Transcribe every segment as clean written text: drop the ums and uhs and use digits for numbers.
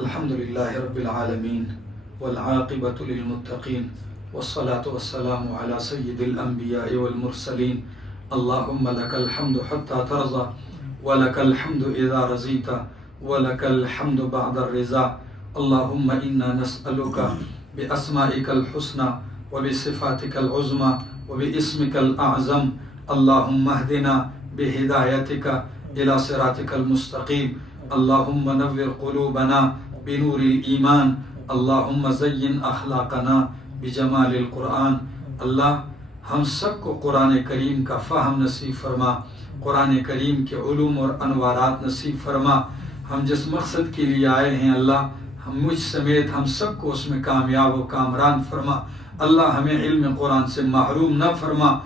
الحمد لله رب العالمين والعاقبة للمتقين والصلاة والسلام على سيد الأنبياء والمرسلين. اللهم لك الحمد حتى ترضى ولك الحمد إذا رضيت ولك الحمد بعد الرضا. اللهم إنا نسألك بأسمائك الحسنى وبصفاتك العظمى وباسمك الأعظم اللهم اهدنا بهدايتك إلى صراطك المستقيم. اللهم نور قلوبنا بنور الإيمان. اللهم زين أخلاقنا بجمال القرآن. اللہ ہم سب کو قرآن کریم کا فہم نصیب فرما، قرآن کریم کے علوم اور انوارات نصیب فرما. ہم جس مقصد کے لیے آئے ہیں اللہ، ہم مجھ سمیت ہم سب کو اس میں کامیاب و کامران فرما. اللہ ہمیں علم قرآن سے محروم نہ فرما.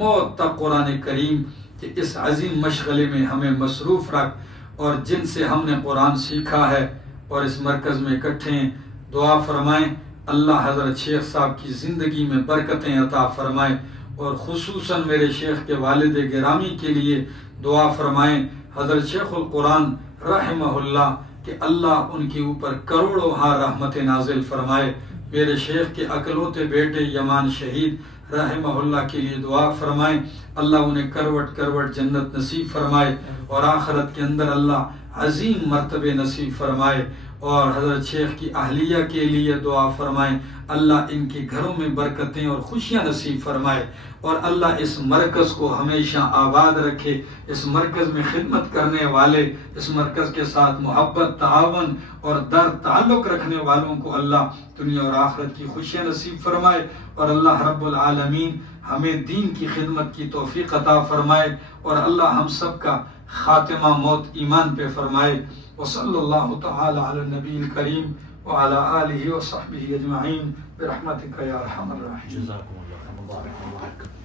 موت تک قرآن کریم کہ اس عظیم مشغلے میں ہمیں مصروف رکھ. اور جن سے ہم نے قرآن سیکھا ہے اور اس مرکز میں اکٹھے ہیں، دعا فرمائیں اللہ حضرت شیخ صاحب کی زندگی میں برکتیں عطا فرمائیں، اور خصوصاً میرے شیخ کے والد گرامی کے لیے دعا فرمائیں حضرت شیخ القرآن رحمہ اللہ کہ اللہ ان کے اوپر کروڑوں ہاں رحمت نازل فرمائے. میرے شیخ کے اکلوتے بیٹے یمان شہید رحمہ اللہ کے لیے دعا فرمائیں اللہ انہیں کروٹ کروٹ جنت نصیب فرمائے، اور آخرت کے اندر اللہ عظیم مرتبے نصیب فرمائے. اور حضرت شیخ کی اہلیہ کے لیے دعا فرمائیں اللہ ان کے گھروں میں برکتیں اور خوشیاں نصیب فرمائے، اور اللہ اس مرکز کو ہمیشہ آباد رکھے. اس مرکز میں خدمت کرنے والے، اس مرکز کے ساتھ محبت، تعاون اور درد تعلق رکھنے والوں کو اللہ دنیا اور آخرت کی خوشیاں نصیب فرمائے. اور اللہ رب العالمین ہمیں دین کی خدمت کی توفیق عطا فرمائے، اور اللہ ہم سب کا خاتمہ موت ایمان پہ فرمائے. وصلی اللہ تعالی علی النبی الکریم وعلی آلہ وصحبہ اجمعین برحمتک یا ارحم الراحمین. جزاکم اللہ خیر.